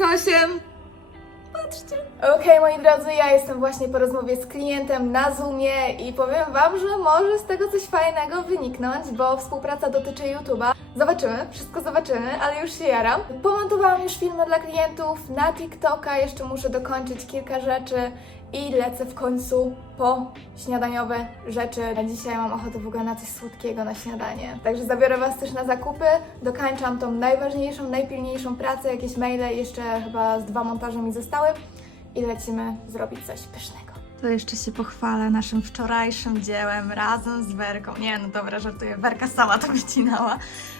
8. Patrzcie. Okej, moi drodzy, ja jestem właśnie po rozmowie z klientem na Zoomie i powiem Wam, że może z tego coś fajnego wyniknąć, bo współpraca dotyczy YouTube'a. Zobaczymy, wszystko zobaczymy, ale już się jaram. Pomontowałam już filmy dla klientów na TikToka, jeszcze muszę dokończyć kilka rzeczy i lecę w końcu po śniadaniowe rzeczy. Dzisiaj mam ochotę w ogóle na coś słodkiego na śniadanie. Także zabiorę Was też na zakupy, dokańczam tą najważniejszą, najpilniejszą pracę, jakieś maile, jeszcze chyba z dwa montaże mi zostały i lecimy zrobić coś pysznego. To jeszcze się pochwalę naszym wczorajszym dziełem razem z Werką. Nie, no dobra, żartuję. Werka sama to wycinała.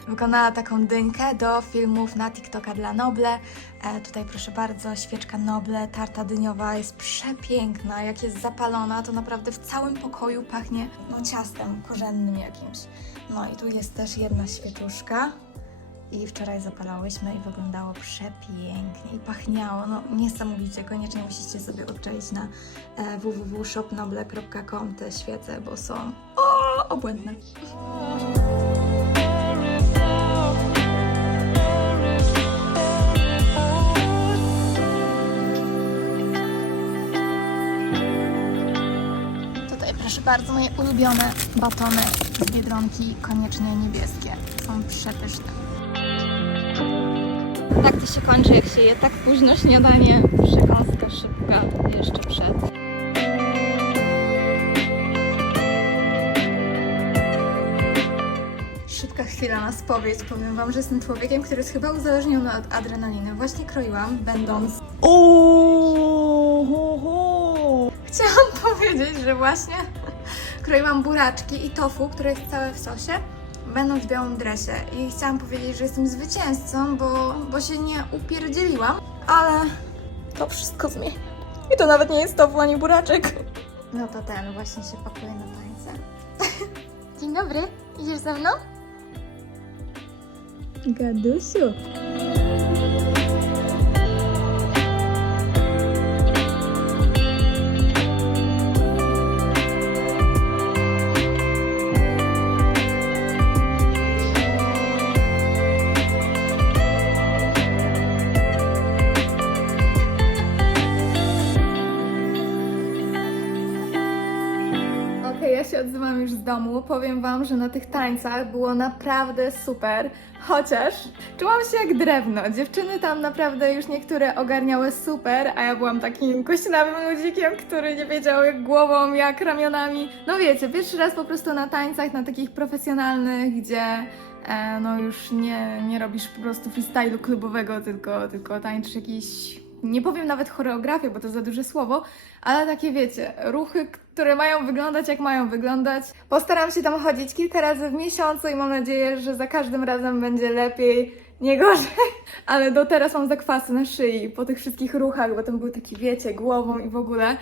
Wykonała taką dynkę do filmów na TikToka dla Noble. E, tutaj proszę bardzo, świeczka Noble, tarta dyniowa jest przepiękna. Jak jest zapalona, to naprawdę w całym pokoju pachnie no, ciastem korzennym jakimś. No i tu jest też jedna świeczuszka. I wczoraj zapalałyśmy i wyglądało przepięknie i pachniało, no niesamowicie. Koniecznie musicie sobie odczaić na e, www.shopnoble.com te świece, bo są o, obłędne. Bardzo moje ulubione batony z Biedronki, koniecznie niebieskie. Są przepyszne. Tak to się kończy, jak się je tak późno śniadanie. Przekąska szybka jeszcze przed. Szybka chwila na spowiedź. Powiem Wam, że jestem człowiekiem, który jest chyba uzależniony od adrenaliny. Właśnie kroiłam, będąc... Ohoho. Chciałam powiedzieć, że właśnie kroiłam buraczki i tofu, które jest całe w sosie, będąc w białym dresie. I chciałam powiedzieć, że jestem zwycięzcą, bo, bo się nie upierdzieliłam, ale to wszystko zmieni. I to nawet nie jest tofu ani buraczek. No to ten właśnie się pakuje na tańce. Dzień dobry, idziesz ze mną? Gadusiu. Ja się odzywam już z domu. Powiem Wam, że na tych tańcach było naprawdę super. Chociaż czułam się jak drewno. Dziewczyny tam naprawdę już niektóre ogarniały super, a ja byłam takim kośnawym ludzikiem, który nie wiedział jak głową, jak ramionami. No wiecie, pierwszy raz po prostu na tańcach, na takich profesjonalnych, gdzie e, no już nie, nie robisz po prostu freestylu klubowego, tylko, tylko tańczysz jakiś nie powiem nawet choreografię, bo to za duże słowo, ale takie wiecie, ruchy, które mają wyglądać jak mają wyglądać. Postaram się tam chodzić kilka razy w miesiącu i mam nadzieję, że za każdym razem będzie lepiej, nie gorzej. Ale do teraz mam zakwasy na szyi po tych wszystkich ruchach, bo tam był taki, wiecie, głową i w ogóle.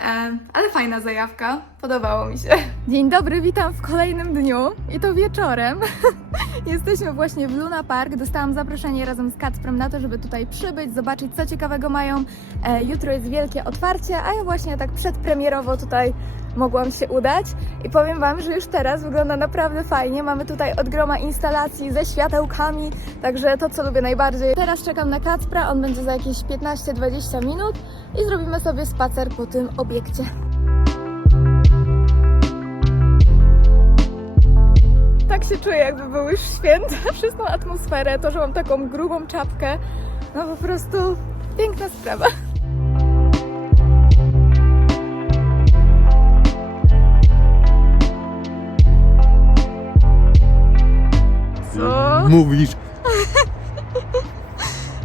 Em, ale fajna zajawka, podobało mi się. Dzień dobry, witam w kolejnym dniu i to wieczorem. Jesteśmy właśnie w Luna Park. Dostałam zaproszenie razem z Kacprem na to, żeby tutaj przybyć, zobaczyć co ciekawego mają. E, jutro jest wielkie otwarcie, a ja właśnie tak przedpremierowo tutaj mogłam się udać. I powiem Wam, że już teraz wygląda naprawdę fajnie. Mamy tutaj od groma instalacji ze światełkami, także to co lubię najbardziej. Teraz czekam na Kacpra, on będzie za jakieś 15-20 minut i zrobimy sobie spacer po tym obiekcie. Tak się czuję, jakby były już święta tą atmosferę, to, że mam taką grubą czapkę. No po prostu piękna sprawa. Mówisz.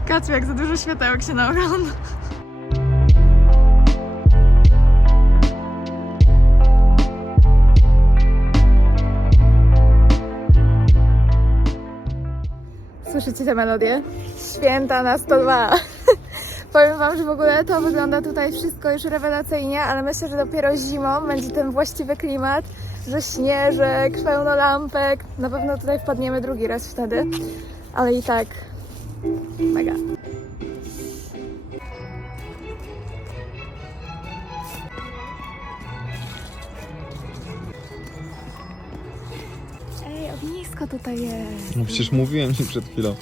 Kacper, jak za dużo światełek się naogląda. Słyszycie tę melodię? Święta na 102. Powiem Wam, że w ogóle to wygląda tutaj wszystko już rewelacyjnie, ale myślę, że dopiero zimą będzie ten właściwy klimat, że śnieżek, pełno lampek. Na pewno tutaj wpadniemy drugi raz wtedy, ale i tak mega. Ej, ognisko tutaj jest. No przecież mówiłem ci przed chwilą.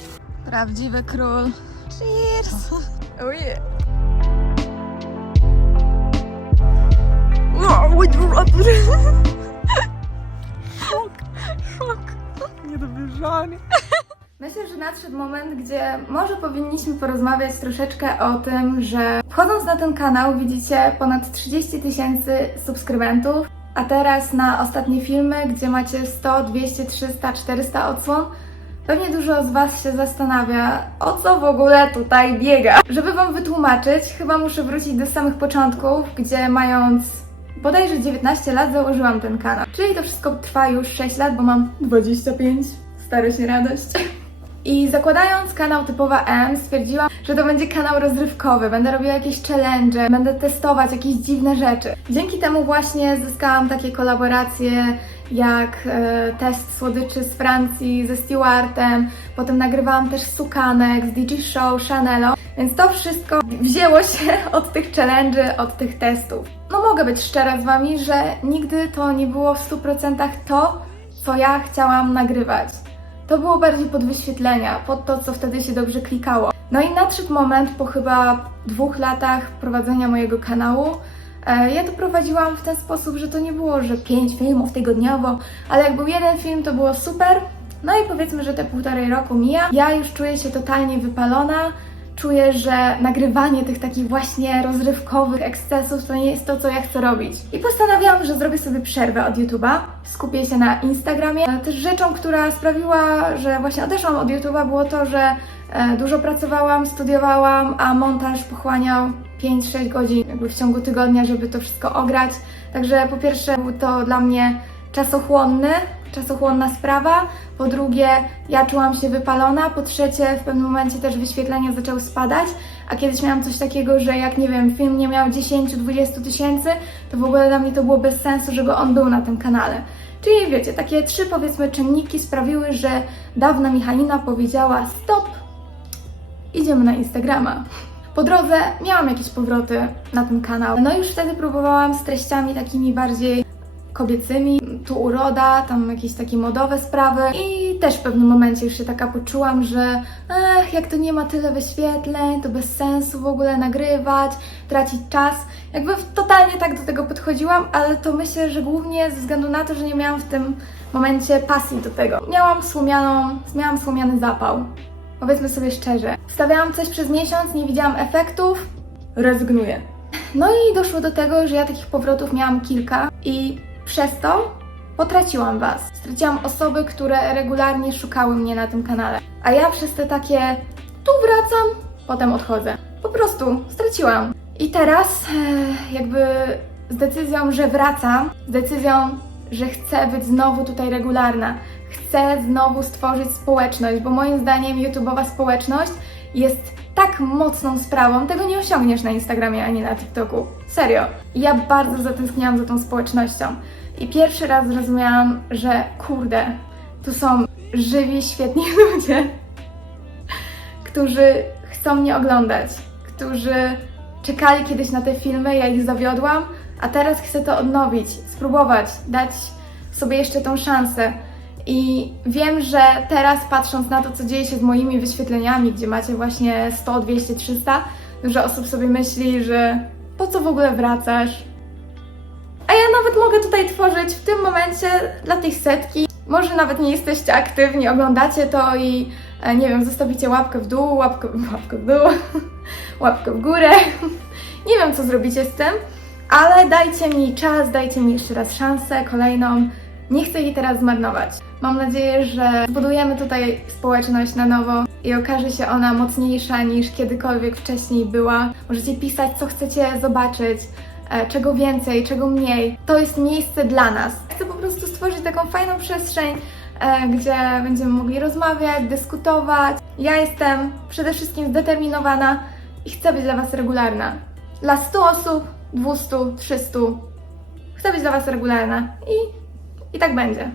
Prawdziwy król Cheers! Oh yeah. Szok, Niedowierzanie. Myślę, że nadszedł moment, gdzie może powinniśmy porozmawiać troszeczkę o tym, że wchodząc na ten kanał widzicie ponad 30 tysięcy subskrybentów, a teraz na ostatnie filmy, gdzie macie 100, 200, 300, 400 odsłon, pewnie dużo z Was się zastanawia, o co w ogóle tutaj biega. Żeby Wam wytłumaczyć, chyba muszę wrócić do samych początków, gdzie mając bodajże 19 lat założyłam ten kanał. Czyli to wszystko trwa już 6 lat, bo mam 25. Stary się radość. I zakładając kanał typowa M, stwierdziłam, że to będzie kanał rozrywkowy. Będę robiła jakieś challenge, będę testować jakieś dziwne rzeczy. Dzięki temu właśnie zyskałam takie kolaboracje jak e, test słodyczy z Francji ze Stewartem, potem nagrywałam też sukanek z DJ Show, Chanelo, więc to wszystko wzięło się od tych challenge, od tych testów. No mogę być szczera z Wami, że nigdy to nie było w 100% to, co ja chciałam nagrywać. To było bardziej pod wyświetlenia, pod to, co wtedy się dobrze klikało. No i nadszedł moment po chyba dwóch latach prowadzenia mojego kanału. E, ja to prowadziłam w ten sposób, że to nie było, że pięć filmów tygodniowo, ale jak był jeden film, to było super. No i powiedzmy, że te półtorej roku mija. Ja już czuję się totalnie wypalona. Czuję, że nagrywanie tych takich właśnie rozrywkowych ekscesów to nie jest to, co ja chcę robić. I postanawiałam, że zrobię sobie przerwę od YouTube'a, skupię się na Instagramie. Też rzeczą, która sprawiła, że właśnie odeszłam od YouTube'a było to, że e, dużo pracowałam, studiowałam, a montaż pochłaniał 5-6 godzin jakby w ciągu tygodnia, żeby to wszystko ograć. Także po pierwsze był to dla mnie czasochłonny, czasochłonna sprawa. Po drugie, ja czułam się wypalona. Po trzecie, w pewnym momencie też wyświetlenia zaczęły spadać. A kiedyś miałam coś takiego, że jak nie wiem, film nie miał 10-20 tysięcy, to w ogóle dla mnie to było bez sensu, żeby on był na tym kanale. Czyli wiecie, takie trzy powiedzmy czynniki sprawiły, że dawna Michalina powiedziała stop, idziemy na Instagrama. Po drodze miałam jakieś powroty na ten kanał. No już wtedy próbowałam z treściami takimi bardziej kobiecymi, tu uroda, tam jakieś takie modowe sprawy i też w pewnym momencie już się taka poczułam, że ech, jak to nie ma tyle wyświetleń, to bez sensu w ogóle nagrywać, tracić czas. Jakby totalnie tak do tego podchodziłam, ale to myślę, że głównie ze względu na to, że nie miałam w tym momencie pasji do tego. Miałam słomianą, miałam słomiany zapał. Powiedzmy sobie szczerze. Wstawiałam coś przez miesiąc, nie widziałam efektów, rezygnuję. No i doszło do tego, że ja takich powrotów miałam kilka i przez to potraciłam Was. Straciłam osoby, które regularnie szukały mnie na tym kanale. A ja przez te takie tu wracam, potem odchodzę. Po prostu straciłam. I teraz e, jakby z decyzją, że wracam, z decyzją, że chcę być znowu tutaj regularna. Chcę znowu stworzyć społeczność, bo moim zdaniem YouTube'owa społeczność jest tak mocną sprawą, tego nie osiągniesz na Instagramie ani na TikToku. Serio. Ja bardzo zatęskniłam za tą społecznością. I pierwszy raz zrozumiałam, że kurde, tu są żywi, świetni ludzie, którzy chcą mnie oglądać, którzy czekali kiedyś na te filmy, ja ich zawiodłam, a teraz chcę to odnowić, spróbować, dać sobie jeszcze tą szansę. I wiem, że teraz patrząc na to, co dzieje się z moimi wyświetleniami, gdzie macie właśnie 100, 200, 300, dużo osób sobie myśli, że po co w ogóle wracasz? Mogę tutaj tworzyć w tym momencie dla tej setki. Może nawet nie jesteście aktywni, oglądacie to i e, nie wiem, zostawicie łapkę w dół, łapkę, łapkę w dół, łapkę w górę. Nie wiem, co zrobicie z tym, ale dajcie mi czas, dajcie mi jeszcze raz szansę, kolejną. Nie chcę jej teraz zmarnować. Mam nadzieję, że zbudujemy tutaj społeczność na nowo i okaże się ona mocniejsza niż kiedykolwiek wcześniej była. Możecie pisać, co chcecie zobaczyć, czego więcej, czego mniej. To jest miejsce dla nas. Chcę po prostu stworzyć taką fajną przestrzeń, e, gdzie będziemy mogli rozmawiać, dyskutować. Ja jestem przede wszystkim zdeterminowana i chcę być dla Was regularna. Dla 100 osób, 200, 300. Chcę być dla Was regularna i, i tak będzie.